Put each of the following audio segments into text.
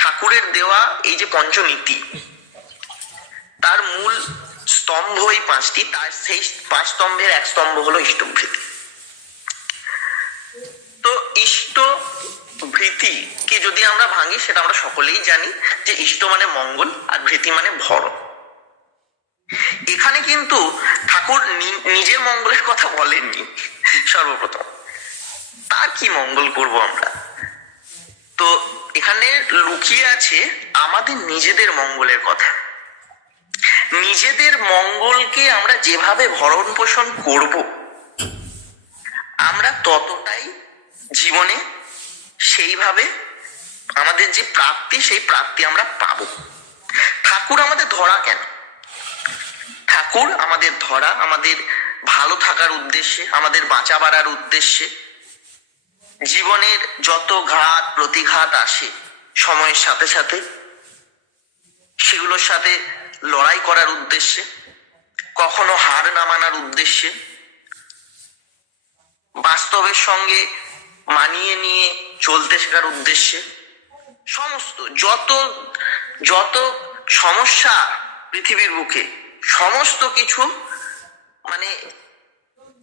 ঠাকুরের দেওয়া এই যে পঞ্চনীতি, তার মূল স্তম্ভ এই পাঁচটি, তার সেই পাঁচ স্তম্ভের এক স্তম্ভ হলো ইষ্টভৃতি। তো ইষ্টভৃতি কে যদি আমরা ভাঙি, সেটা আমরা সকলেই জানি যে ইষ্ট মানে মঙ্গল আর ভৃতি মানে ভরণ। এখানে কিন্তু ঠাকুর নিজের মঙ্গলের কথা বলেননি সর্বপ্রথম, তার কি মঙ্গল করব আমরা। তো এখানে লুকিয়ে আছে আমাদের নিজেদের মঙ্গলের কথা। নিজেদের মঙ্গলকে আমরা যেভাবে ভরণ পোষণ করব, আমরা ততটাই জীবনে সেইভাবে আমাদের যে প্রাপ্তি, সেই প্রাপ্তি আমরা পাবো। ঠাকুর আমাদের ধরা কেন? ঠাকুর আমাদের ধরা আমাদের ভালো থাকার উদ্দেশ্যে, আমাদের বাঁচা বাড়ার উদ্দেশ্যে। জীবনের যত ঘাত প্রতিঘাত আসে সময়ের সাথে সাথে, সেগুলোর সাথে লড়াই করার উদ্দেশ্যে, কখনো হার না মানার উদ্দেশ্যে, বাস্তবের সঙ্গে মানিয়ে নিয়ে চলতে শেখার উদ্দেশ্যে। সমস্ত যত যত সমস্যা পৃথিবীর বুকে, সমস্ত কিছু মানে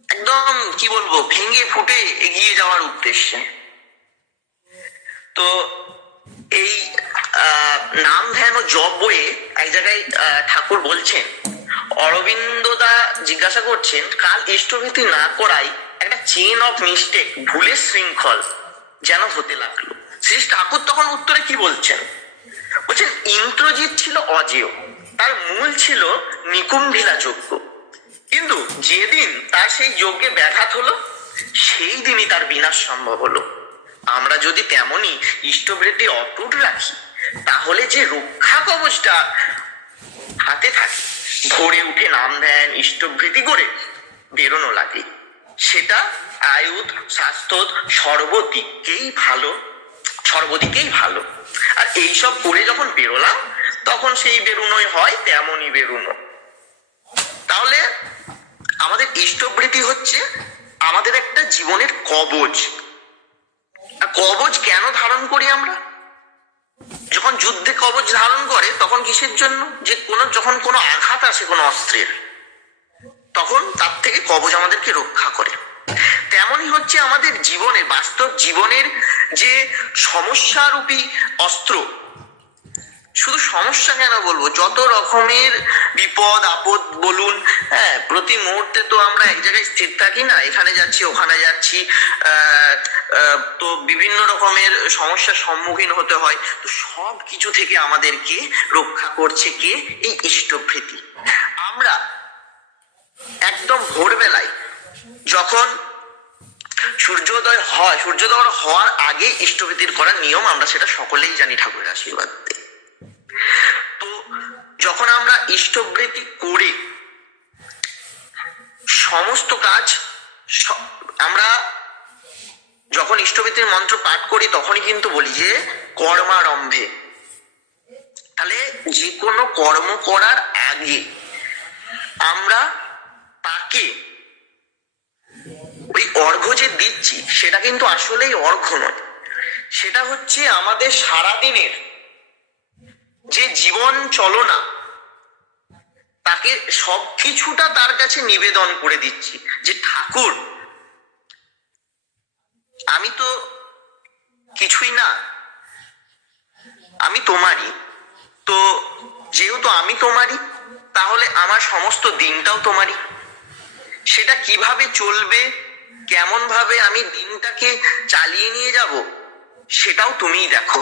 একদম কি বলবো, ভেঙে ফুটে এগিয়ে যাওয়ার উদ্দেশ্যে। তো এই নাম ধ্যান ও জপ বইয়ে এক জায়গায় ঠাকুর বলছেন, অরবিন্দদা জিজ্ঞাসা করছেন, কাল ইষ্টভৃতি না করাই একটা চেইন অফ মিস্টেক, ভুলের শৃঙ্খল যেন হতে লাগলো। শ্রী ঠাকুর তখন উত্তরে কি বলছেন? বলছেন, ইন্দ্রজিৎ ছিল অজেয়, তার মূল ছিল নিকুম্ভিলা যজ্ঞ, কিন্তু যেদিন তার সেই যজ্ঞে ব্যাঘাত হলো, সেই দিনই তার বিনাশ সম্ভব হলো। আমরা যদি তেমনি ইষ্টভৃতি অটুট রাখি, তাহলে যে রক্ষা কবচটা হাতে থাকে, ভোরে উঠে নাম ধ্যান ইষ্টভৃতি করে বেরোনো লাগে, সেটা আয়ুধ স্বাস্থ্য সর্বদিকেই ভালো, সর্বদিকেই ভালো। আর এইসব করে যখন বেরোলাম, তখন সেই বেরোনোই হয় তেমনই বেরোনো। তাহলে আমাদের ইষ্টভৃতি হচ্ছে আমাদের একটা জীবনের কবচ। কবচ কেন ধারণ করি আমরা? যখন যুদ্ধে কবচ ধারণ করে, তখন কিসের জন্য? যে যখন কোনো আঘাত আসে কোনো অস্ত্রের, তখন তার থেকে কবচ আমাদেরকে রক্ষা করে। তেমনই হচ্ছে আমাদের জীবনের, বাস্তব জীবনের যে সমস্যারূপী অস্ত্র। শুধু সমস্যা কেন বলবো, যত রকমের বিপদ আপদ বলুন, হ্যাঁ, প্রতি মুহূর্তে তো আমরা এক জায়গায় স্থির থাকি না, এখানে যাচ্ছি ওখানে যাচ্ছি, তো বিভিন্ন রকমের সমস্যার সম্মুখীন হতে হয়। তো সব কিছু থেকে আমাদেরকে রক্ষা করছে কে? এই ইষ্টভৃতি। আমরা একদম ভোরবেলায় যখন সূর্যোদয় হয়, সূর্যোদয় হওয়ার আগে ইষ্টভৃতির করার নিয়ম আমরা সেটা সকলেই জানি ঠাকুরের আশীর্বাদ। তো যখন আমরা ইষ্টভৃতি করে সমস্ত কাজ, আমরা যখন ইষ্টভৃতির মন্ত্র পাঠ করি, তখনই কিন্তু বলি যে কর্মারম্ভে। তাহলে যে কোনো কর্ম করার আগে আমরা তাকে ওই অর্ঘ্য যে দিচ্ছি, সেটা কিন্তু আসলেই অর্ঘ্য নয়, সেটা হচ্ছে আমাদের সারাদিনের যে জীবন চলনা, তাকে সবকিছুটা তার কাছে নিবেদন করে দিচ্ছি যে ঠাকুর, আমি তো কিছুই না, আমি তোমারই। তো যেহেতু আমি তোমারই, তাহলে আমার সমস্ত দিনটাও তোমারই। সেটা কিভাবে চলবে, কেমন ভাবে আমি দিনটাকে চালিয়ে নিয়ে যাব, সেটাও তুমিই দেখো।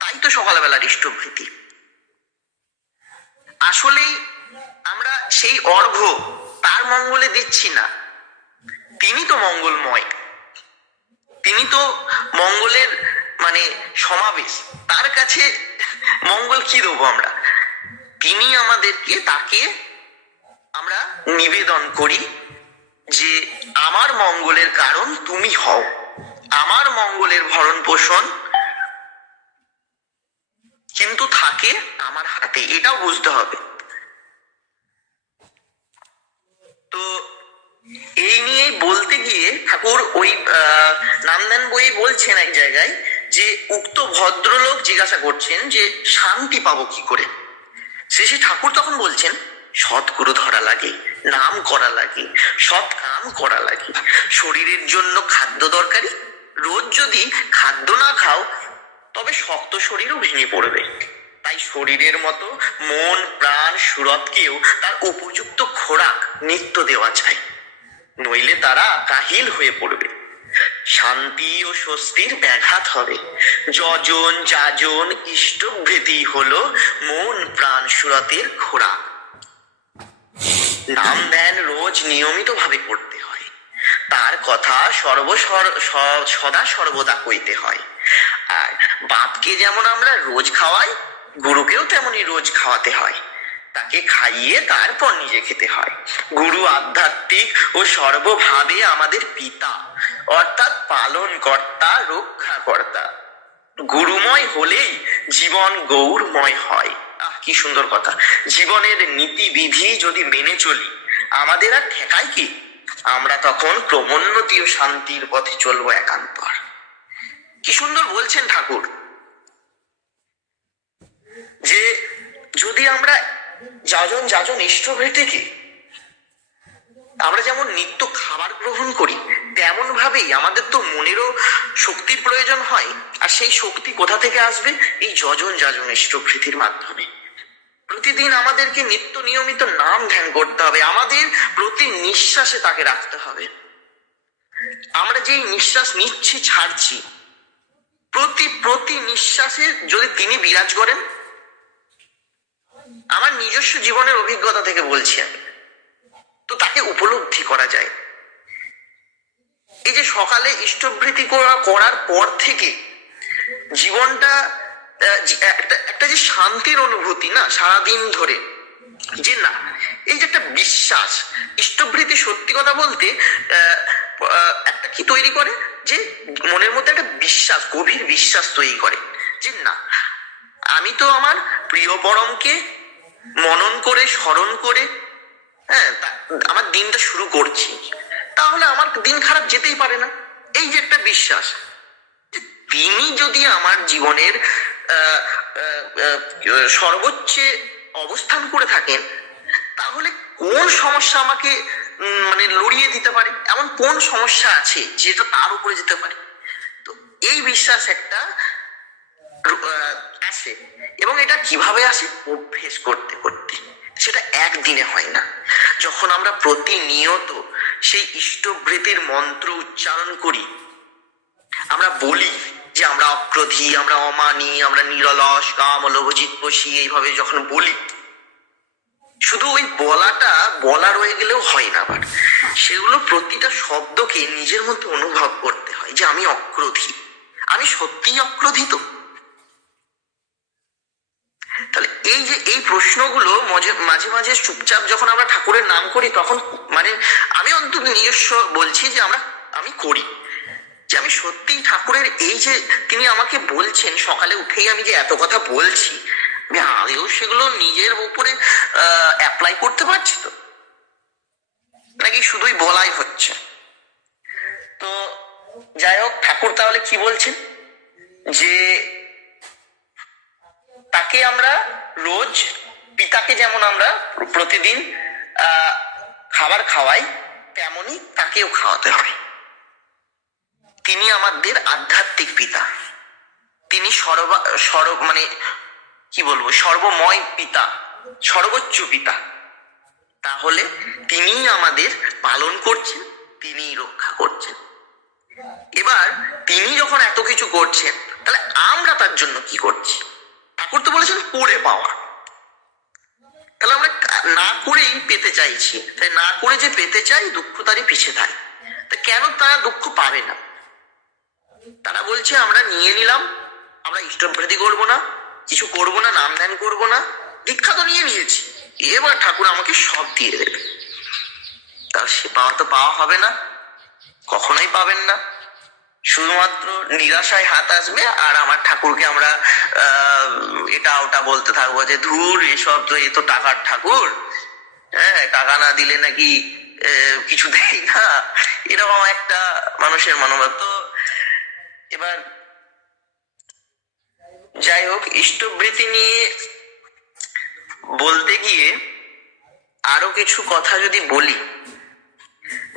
তাই তো সকালবেলার ইষ্টভৃতি। আসলেই আমরা সেই অর্ঘ্য তার মঙ্গলে দিচ্ছি না, তিনি তো মঙ্গলময়, তিনি তো মঙ্গলের মানে সমাবেশ। তার কাছে মঙ্গল কি দেবো আমরা? তিনি আমাদেরকে, তাকে আমরা নিবেদন করি যে আমার মঙ্গলের কারণ তুমি হও, আমার মঙ্গলের ভরণ পোষণ কিন্তু থাকে আমার হাতে, এটাও বুঝতে হবে। তো এই নিয়ে বলতে গিয়ে ঠাকুর ওই নামদান বই বলছেন এক জায়গায় যে উক্ত ভদ্রলোক জিজ্ঞাসা করছেন যে শান্তি পাবো কি করে। শ্রী ঠাকুর তখন বলছেন, সৎগুরু ধরা লাগে, নাম করা লাগে, সৎ কাম করা লাগে। শরীরের জন্য খাদ্য দরকারি, রোজ যদি খাদ্য না খাও তবে শক্ত শরীরও ভেঙে পড়বে। তাই শরীরের মতো মন প্রাণ সুরতকেও তার উপযুক্ত খোরাক নিত্য দেওয়া চাই, নইলে তারা কাহিল হয়ে পড়বে, শান্তি ও স্বস্তির ব্যাঘাত হবে। যজন যাজন ইষ্টভৃতি হলো মন প্রাণ সুরতের খোরাক। নাম ধ্যান রোজ নিয়মিত ভাবে করতে হয়, তার কথা সদা সর্বদা কইতে হয়। আর বাপকে যেমন আমরা রোজ খাওয়াই, গুরুকেও তেমনি রোজ খাওয়াতে হয়, তাকে খাইয়ে তারপর নিজে খেতে হয়। গুরু আধ্যাত্মিক ও সর্বভাবে আমাদের পিতা, অর্থাৎ পালন কর্তা, রক্ষা কর্তা। গুরুময় হলেই জীবন গৌরময় হয়। কি সুন্দর কথা। জীবনের নীতি বিধি যদি মেনে চলি, আমাদের আর ঠেকায় কি? আমরা তখন ক্রমোন্নতি ও শান্তির পথে চলবো একান্তর। কি সুন্দর বলছেন ঠাকুর, যে যদি আমরা যাজন যাজন ইষ্টভৃতিকে আমরা যেমন নিত্য খাবার গ্রহণ করি, তেমন ভাবেই আমাদের তো মনেরও শক্তির প্রয়োজন হয়। আর সেই শক্তি কোথা থেকে আসবে? এই যজন যাজন ইষ্টভৃতির মাধ্যমে। প্রতিদিন আমাদেরকে নিত্য নিয়মিত নাম ধ্যান করতে হবে, আমাদের প্রতি নিঃশ্বাসে তাকে রাখতে হবে। আমরা যেই নিঃশ্বাস নিচ্ছি ছাড়ছি, প্রতি নিঃশ্বাসে যদি তিনি বিরাজ করেন, আমার নিজস্ব জীবনের অভিজ্ঞতা থেকে বলছি আমি, তো তাকে উপলব্ধি করা যায়। এই যে সকালে ইষ্টভৃতি করার পর থেকে জীবনটা একটা যে শান্তির অনুভূতি না সারাদিন ধরে, যে না এই যে একটা বিশ্বাস, ইষ্টভৃতি সত্যি কথা বলতে একটা কি তৈরি করে, যে মনের মধ্যে একটা বিশ্বাস, গভীর বিশ্বাস তৈরি করে যে না, আমি তো আমার প্রিয় পরমকে মনন করে স্মরণ করে আমার দিনটা শুরু করছি, তাহলে আমার দিন খারাপ যেতেই পারে না। এই যে একটা বিশ্বাস, তিনি যদি আমার জীবনের সর্বোচ্চে অবস্থান করে থাকেন, তাহলে কোন সমস্যা আমাকে মানে লড়িয়ে দিতে পারে? এমন কোন সমস্যা আছে যেটা তার উপরে যেতে পারে? তো এই বিশ্বাস একটা আসে, এবং এটা কিভাবে আসে? অভ্যেস করতে করতে। সেটা একদিনে হয় না। যখন আমরা প্রতিনিয়ত সেই ইষ্টভৃতির মন্ত্র উচ্চারণ করি, আমরা বলি যে আমরা অক্রোধী, আমরা অমানী, আমরা নিরলস, কাম লোভ জিতবশী, এইভাবে যখন বলি, শুধু ওই বলা রয়ে গেলেও হয় না, আবার সেগুলো প্রতিটা শব্দকে নিজের মধ্যে অনুভব করতে হয় যে আমি অক্রোধী, আমি সত্যিই অক্রোধিত। তাহলে এই যে এই প্রশ্নগুলো মাঝে মাঝে চুপচাপ যখন আমরা ঠাকুরের নাম করি, তখন মানে আমি অন্তত নিজস্ব বলছি যে আমি করি, যে আমি সত্যিই ঠাকুরের এই যে তিনি আমাকে বলছেন সকালে উঠেই আমি যে এত কথা বলছি, আমি আদেও সেগুলো নিজের উপরে অ্যাপ্লাই করতে পারছি তো, নাকি শুধুই বলাই হচ্ছে? তো যাই হোক, ঠাকুর তাহলে কি বলছেন, যে তাকে আমরা রোজ, পিতাকে যেমন আমরা প্রতিদিন খাবার খাওয়াই, তেমনি তাকেও খাওয়াতে হয়। তিনি আমাদের আধ্যাত্মিক পিতা, তিনি মানে কি বলবো, সর্বময় পিতা, সর্বোচ্চ পিতা। তাহলে তিনি আমাদের পালন করছেন, তিনি রক্ষা করছেন। এবার তিনি যখন এত কিছু করছেন, তাহলে আমরা তার জন্য কি করছি? ঠাকুর তো বলেছেন করে পাওয়া, তাহলে আমরা না করেই পেতে চাইছি। তাই না করে যে পেতে চাই, দুঃখ তারই পিছে থাকে। তা কেন তারা দুঃখ পাবে না? তারা বলছে আমরা নিয়ে নিলাম, আমরা ইষ্টভৃতি করবো না, কিছু করবো না, নাম ধ্যান করবো না, দীক্ষা তো নিয়ে নিয়েছি, এবার ঠাকুর আমাকে সব দিয়ে দেবে। তার সে পাওয়া তো পাওয়া হবে না, কখনোই পাবেন না। শুধুমাত্র নিরাশায় হাত আসবে, আর আমার ঠাকুরকে আমরা এটা ওটা বলতে থাকবো যে ধুর, এসব তো, এ তো টাকার ঠাকুর, টাকা না দিলে নাকি কিছু দেয় না, এরকম একটা মানুষের মনোভাব। তো এবার যাই হোক, ইষ্টবৃতি নিয়ে বলতে গিয়ে আরো কিছু কথা যদি বলি,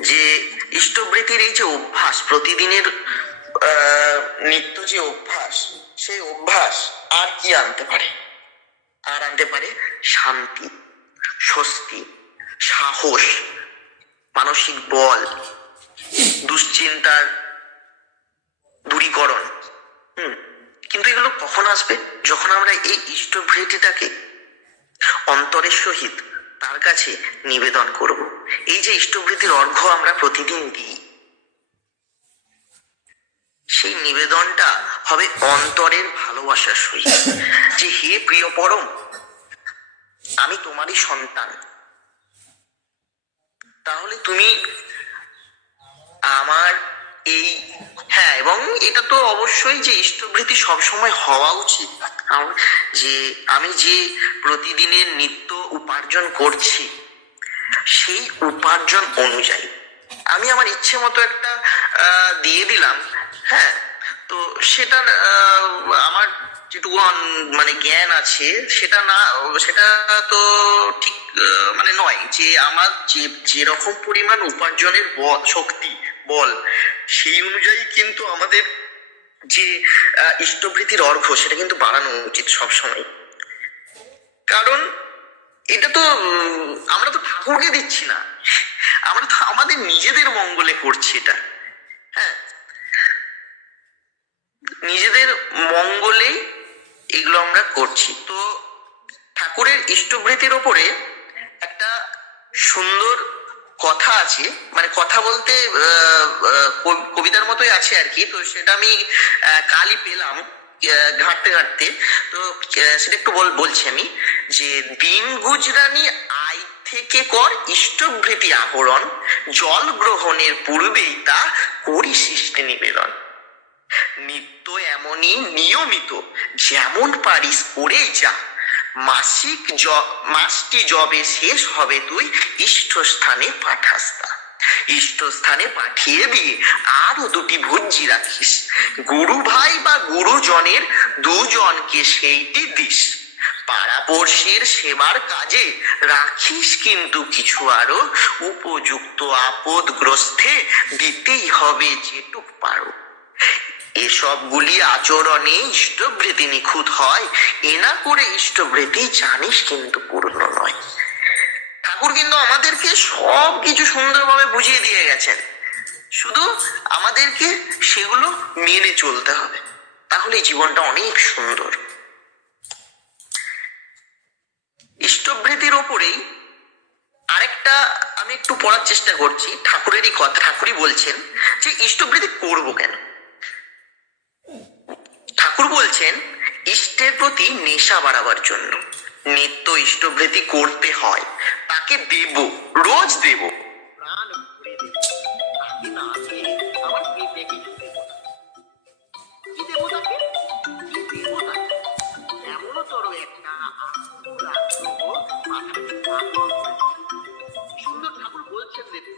যে ইষ্টবৃতির এই যে অভ্যাস, প্রতিদিনের নিত্য যে অভ্যাস, সেই অভ্যাস আর কি আনতে পারে? আর আনতে পারে শান্তি, স্বস্তি, সাহস, মানসিক বল, দুশ্চিন্তার দূরীকরণ। কিন্তু এগুলো কখন আসবে? যখন আমরা এই ইষ্টবৃতিটাকে অন্তরের সহিত তার কাছে নিবেদন করব। এই যে ইষ্টবৃতির অর্ঘ্য আমরা প্রতিদিন দিই, সেই নিবেদনটা হবে অন্তরের ভালোবাসার সহিত, যে হে প্রিয় পরম, আমি তোমারই সন্তান, তাহলে তুমি আমার এই, হ্যাঁ, এবং এটা তো অবশ্যই যে ইষ্টবৃতি সবসময় হওয়া উচিত, যে আমি যে প্রতিদিনের নিত্য উপার্জন করছি, সেই উপার্জন অনুযায়ী আমি আমার ইচ্ছে মতো একটা দিয়ে দিলাম, হ্যাঁ, তো সেটা আমার যেটুকু মানে জ্ঞান আছে, সেটা না, সেটা তো ঠিক মানে নয়, যে আমার যেরকম পরিমাণ উপার্জনের শক্তি, বল, সেই অনুযায়ী কিন্তু আমাদের যে ইষ্টবৃতির অর্ঘ্য, সেটা কিন্তু বাড়ানো উচিত সবসময়। কারণ এটা তো আমরা তো ঠাকুরকে দিচ্ছি না, আমরা তো আমাদের নিজেদের মঙ্গলে করছি এটা, হ্যাঁ, নিজেদের মঙ্গলেই এগুলো আমরা করছি। তো ঠাকুরের ইষ্টবৃতির ওপরে একটা সুন্দর কথা আছে, মানে কথা বলতে কবিতার মতোই আছে আর কি। তো সেটা আমি কালই পেলাম ঘাঁটতে ঘাঁটতে, তো সেটা একটু বলছি আমি, যে দিন গুজরানি আয় থেকে কর ইষ্টবৃতি আহরণ, জল গ্রহণের পূর্বেই তা করি সৃষ্টি নিবেদন। নিত্য এমনই নিয়মিত যেমন পারিস করেই যা, মাসটি যবে শেষ হবে তুই ইষ্টস্থানে পাঠাস তা। ইষ্টস্থানে পাঠিয়ে দিয়ে আরো দুটি ভুজি রাখিস, গুরু ভাই বা গুরুজনের দুজনকে সেইটি দিস। পাড়াপড়শির সেবার কাজে রাখিস কিন্তু কিছু আরো, উপযুক্ত আপদগ্রস্তে দিতেই হবে যেটুক পারো। এসবগুলি আচরণে ইষ্টবৃতি নিখুঁত হয়, এনা করে ইষ্টবৃতি জানিস কিন্তু পূর্ণ নয়। ঠাকুর কিন্তু আমাদেরকে সব কিছু সুন্দরভাবে বুঝিয়ে দিয়ে গেছেন, শুধু আমাদেরকে সেগুলো মেনে চলতে হবে, তাহলে জীবনটা অনেক সুন্দর। ইষ্টবৃতির ওপরেই আরেকটা আমি একটু পড়ার চেষ্টা করছি, ঠাকুরেরই কথা। ঠাকুরই বলছেন যে ইষ্টবৃতি করবো কেন। ঠাকুর বলছেন ইষ্টের প্রতি নেশা বাড়াবার জন্য নিত্য ইষ্টবৃতি করতে হয়, তাকে দেব, রোজ দেব, প্রাণ ভরে দেব, তাকে না দিয়ে আমার পেটে কিছু দেব না। কি দেব তাকে? কি দেব তাকে? এমনতর একটা আকুল আগ্রহ মাথাকে পাগল করে দিল। সুন্দর ঠাকুর বলছেন, দেখুন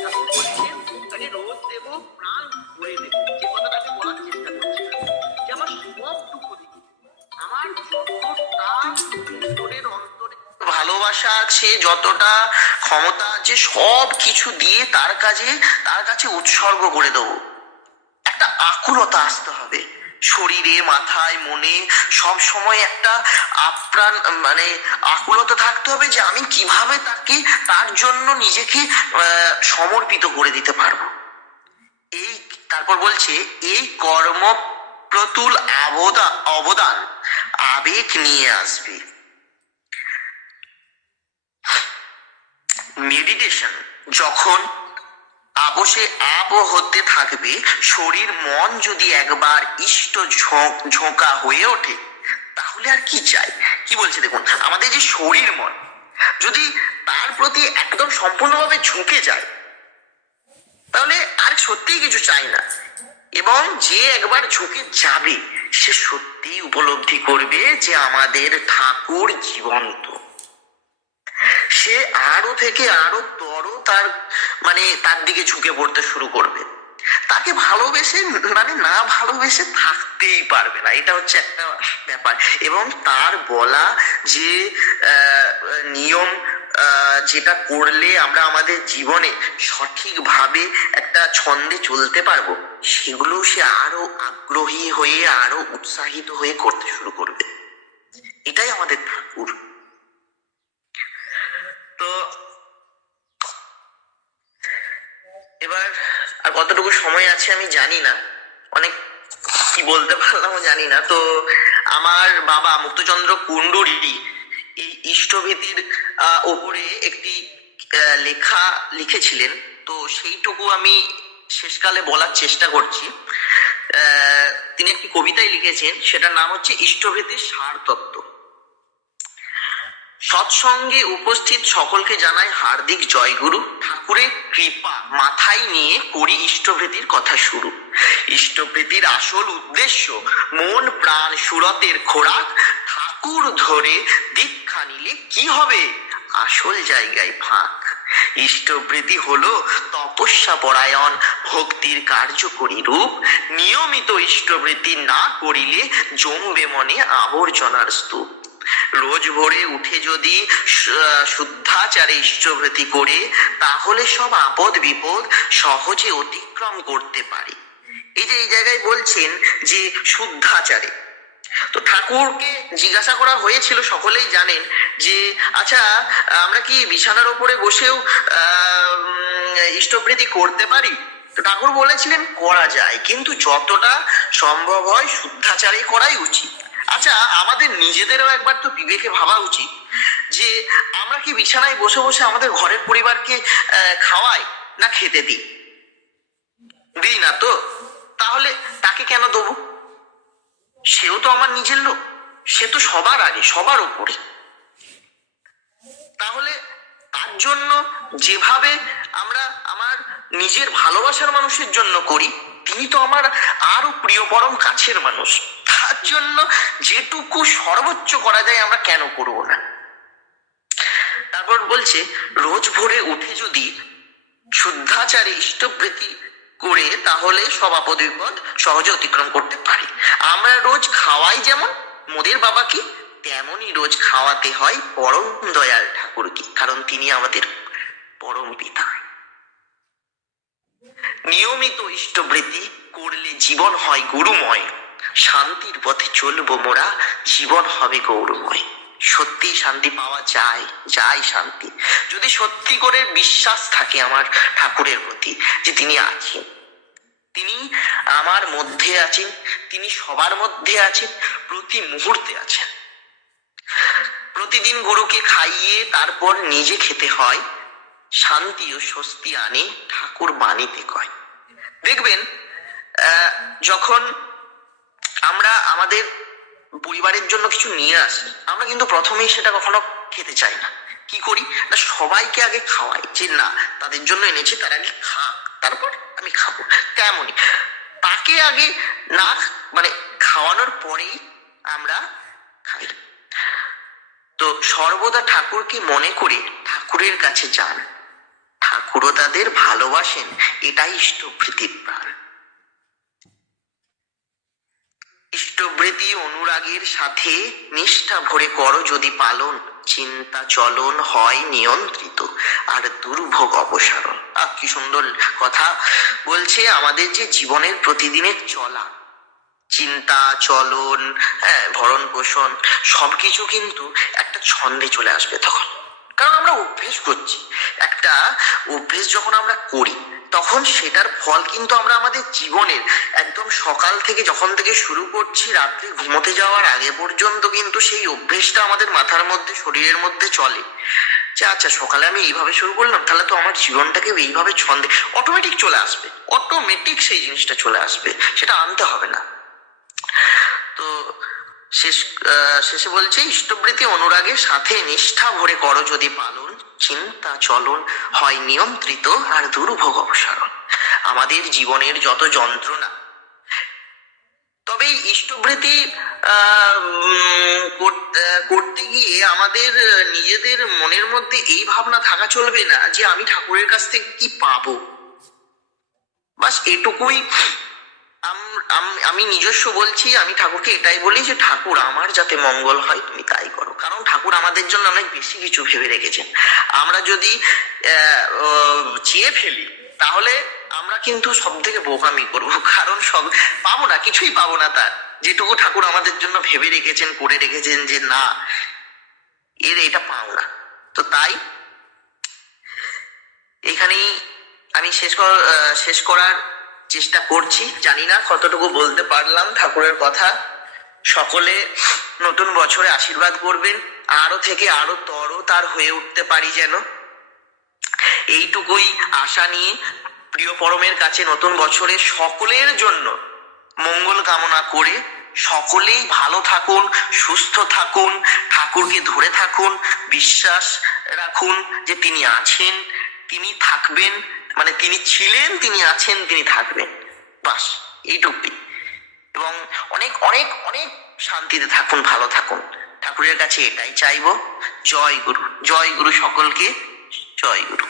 ঠাকুর বলছেন তাকে রোজ দেব, প্রাণ ভরে দেব। যে কথাটাকে বলার চেষ্টা করছি, যে আমার সবটুকু দিই, আমার যতটা ভিতরের অন্তরে ভালোবাসা আছে, যতটা ক্ষমতা আছে, সব কিছু দিয়ে তার কাছে উৎসর্গ করে দেবো। একটা আকুলতা আসতে হবে শরীরে, মাথায়, মনে, সব সময় একটা আপ্রাণ মানে আকুলতা থাকতে হবে, যে আমি কিভাবে তার জন্য নিজেকে সমর্পিত করে দিতে পারবো। এই তারপর বলছে এই কর্ম প্রতুল অবদান আবেগ নিয়ে আসবে। মেডিটেশন যখন হতে থাকবে, শরীর মন যদি একবার ইষ্ট ঝোঁকা হয়ে ওঠে, তাহলে আর কি চাই? কি বলছে দেখুন, আমাদের যে শরীর মন যদি তার প্রতি একদম সম্পূর্ণভাবে ঝুঁকে যায়, তাহলে আর সত্যিই কিছু চাই না। এবং যে একবার ঝুঁকে যাবে, সে সত্যিই উপলব্ধি করবে যে আমাদের ঠাকুর জীবন্ত। সে আরো থেকে আরো তার দিকে ঝুঁকে পড়তে শুরু করবে। তাকে ভালোবেসে মানে না ভালোবেসে থাকতেই পারবে না, এটা হচ্ছে একটা ব্যাপার। এবং তার বলা যে নিয়ম, যেটা করলে আমরা আমাদের জীবনে সঠিকভাবে একটা ছন্দে চলতে পারবো, সেগুলো সে আরো আগ্রহী হয়ে আরো উৎসাহিত হয়ে করতে শুরু করবে। এটাই আমাদের ঠাকুর। তো এবার আর কতটুকু সময় আছে আমি জানি না, অনেক কি বলতে পারলাম জানি না। তো আমার বাবা মুক্তচন্দ্র কুণ্ডুরি এই ইষ্টভীতির ওপরে একটি লেখা লিখেছিলেন, তো সেইটুকু আমি শেষকালে বলার চেষ্টা করছি। তিনি একটি কবিতায় লিখেছেন, সেটার নাম হচ্ছে ইষ্টভীতির সার তত্ত্ব। সৎসঙ্গে উপস্থিত সকলকে জানাই হার্দিক জয়গুরু। ঠাকুরের কৃপা মাথায় নিয়ে করি ইষ্টভৃতির কথা শুরু। ইষ্টভৃতির আসল উদ্দেশ্য মন প্রাণ সুরতের খোরাক। ঠাকুর ধরে দীক্ষা নিলে কি হবে, আসল জায়গায় ফাঁক। ইষ্টভৃতি হলো তপস্যা পরায়ণ ভক্তির কার্যকরী রূপ। নিয়মিত ইষ্টভৃতি না করিলে জমবে মনে আবর্জনার স্তূপ। রোজ ভোরে উঠে যদি শুদ্ধাচারে ইষ্টভৃতি করে, তাহলে সব আপদ বিপদ সহজে অতিক্রম করতে পারে। এই যে এই জায়গায় বলছেন যে শুদ্ধাচারে, তো ঠাকুরকে জিজ্ঞাসা করা হয়েছিল, সকলেই জানেন যে আচ্ছা আমরা কি বিছানার উপরে বসেও ইষ্টভৃতি করতে পারি? তো ঠাকুর বলেছিলেন করা যায়, কিন্তু যতটা সম্ভব হয় শুদ্ধাচারে করাই উচিত। আচ্ছা আমাদের নিজেদেরও একবার তো বিবেকে ভাবা উচিত যে আমরা কি বিছানায় বসে বসে আমাদের ঘরের পরিবারকে খাওয়াই না খেতে দিই? দিই না তো, তাহলে তাকে কেন দেবো? সেও তো আমার নিজের লোক, সে তো সবার আগে সবার উপরে। তাহলে তার জন্য যেভাবে আমরা আমার নিজের ভালোবাসার মানুষের জন্য করি, তিনি তো আমার আরো প্রিয় পরম কাছের মানুষ, তার জন্য যেটুকু সর্বোচ্চ করা যায় আমরা কেন করবো না? তারপর বলছে রোজ ভোরে উঠে যদি শুদ্ধাচারে ইষ্টভৃতি করে, তাহলে সব আপদ বিপদ সহজে অতিক্রম করতে পারি। আমরা রোজ খাওয়াই যেমন মোদের বাবাকে, তেমনই রোজ খাওয়াতে হয় পরম দয়াল ঠাকুরকে, কারণ তিনি আমাদের পরম পিতা। নিয়মিত ইষ্টভৃতি করলে জীবন হয় গুরুময়। শান্তির পথে চলবো মোরা, জীবন হবে গৌরময়। সত্যি শান্তি পাওয়া যায়, যায় শান্তি, যদি সত্যি করে বিশ্বাস থাকে আমার ঠাকুরের প্রতি যে তিনি আছেন, তিনি আমার মধ্যে আছেন, তিনি সবার মধ্যে আছেন, প্রতি মুহূর্তে আছেন। প্রতিদিন গুরুকে খাইয়ে তারপর নিজে খেতে হয়, শান্তি ও স্বস্তি আনে ঠাকুর বাণীতে কয়। দেখবেন যখন আমরা আমাদের পরিবারের জন্য কিছু নিয়ে আসি, আমরা কিন্তু প্রথমেই সেটা কখনো খেতে চাই না। কি করি না, সবাইকে আগে খাওয়াই যে না তাদের জন্য এনেছি, তার আগে খাক তারপর আমি খাবো। তেমনই তাকে আগে না মানে খাওয়ানোর পরেই আমরা খাই। তো সর্বদা ঠাকুরকে মনে করে ঠাকুরের কাছে যান, ঠাকুরও তাদের ভালোবাসেন, এটাই ইষ্টভৃতির প্রাণ। ইষ্টভৃতি অনুরাগের সাথে নিষ্ঠা ভরে করো যদি পালন, চিন্তা চলন হয় নিয়ন্ত্রিত আর দুর্ভোগ অপসারণ। কি সুন্দর কথা বলছে। আমাদের যে জীবনের প্রতিদিনের চলা, চিন্তা চলন, ভরণ পোষণ সবকিছু কিন্তু একটা ছন্দে চলে আসবে তখন, কারণ আমরা অভ্যেস করছি। একটা অভ্যেস যখন আমরা করি, তখন সেটার ফল কিন্তু আমরা আমাদের জীবনের একদম সকাল থেকে যখন থেকে শুরু করছি রাত্রে ঘুমোতে যাওয়ার আগে পর্যন্ত কিন্তু সেই অভ্যেসটা আমাদের মাথার মধ্যে শরীরের মধ্যে চলে যে আচ্ছা সকালে আমি এইভাবে শুরু করলাম, তাহলে তো আমার জীবনটাকে এইভাবে ছন্দে অটোমেটিক চলে আসবে, অটোমেটিক সেই জিনিসটা চলে আসবে, সেটা আনতে হবে না। তো শেষে বলছে ইষ্টভৃতি অনুরাগের সাথে নিষ্ঠা ভরে করো যদি পালন, চিন্তা চলন হয় নিয়ন্ত্রিত আর দুর্ভোগ অপসারণ। আমাদের জীবনের যত যন্ত্রণা, তবে এই ইষ্টভৃতি করতে গিয়ে আমাদের নিজেদের মনের মধ্যে এই ভাবনা থাকা চলবে না যে আমি ঠাকুরের কাছ থেকে কি পাবো, বাস এটুকুই। আমি নিজস্ব বলছি, আমি ঠাকুরকে এটাই বলি যে ঠাকুর আমার যাতে মঙ্গল হয় তুমি তাই করো, কারণ ঠাকুর আমাদের জন্য অনেক বেশি কিছু ভেবে রেখেছেন। আমরা যদি চেয়ে ফেলি তাহলে আমরা কিন্তু সব থেকে বোকামি করবো, কারণ সব পাবো না, কিছুই পাবো না তার, যেটুকু ঠাকুর আমাদের জন্য ভেবে রেখেছেন, করে রেখেছেন যে না এটা পাও না। তো তাই এখানেই আমি শেষ করার চেষ্টা করছি। জানি না কতটুকু বলতে পারলাম ঠাকুরের কথা। সকলে নতুন বছরে আশীর্বাদ করবেন, আরো থেকে আরো তরতার হয়ে উঠতে পারি যেন, এইটুকুই আশা নিয়ে প্রিয় পরমের কাছে নতুন বছরে সকলের জন্য মঙ্গল কামনা করে সকলেই ভালো থাকুন, সুস্থ থাকুন, ঠাকুরকে ধরে থাকুন, বিশ্বাস রাখুন যে তিনি আছেন, তিনি থাকবেন, মানে তিনি ছিলেন, তিনি আছেন, তিনি থাকবেন, বাস এইটুকুই। এবং অনেক অনেক অনেক শান্তিতে থাকুন, ভালো থাকুন, ঠাকুরের কাছে এটাই চাইবো। জয় গুরু, জয় গুরু সকলকে, জয় গুরু।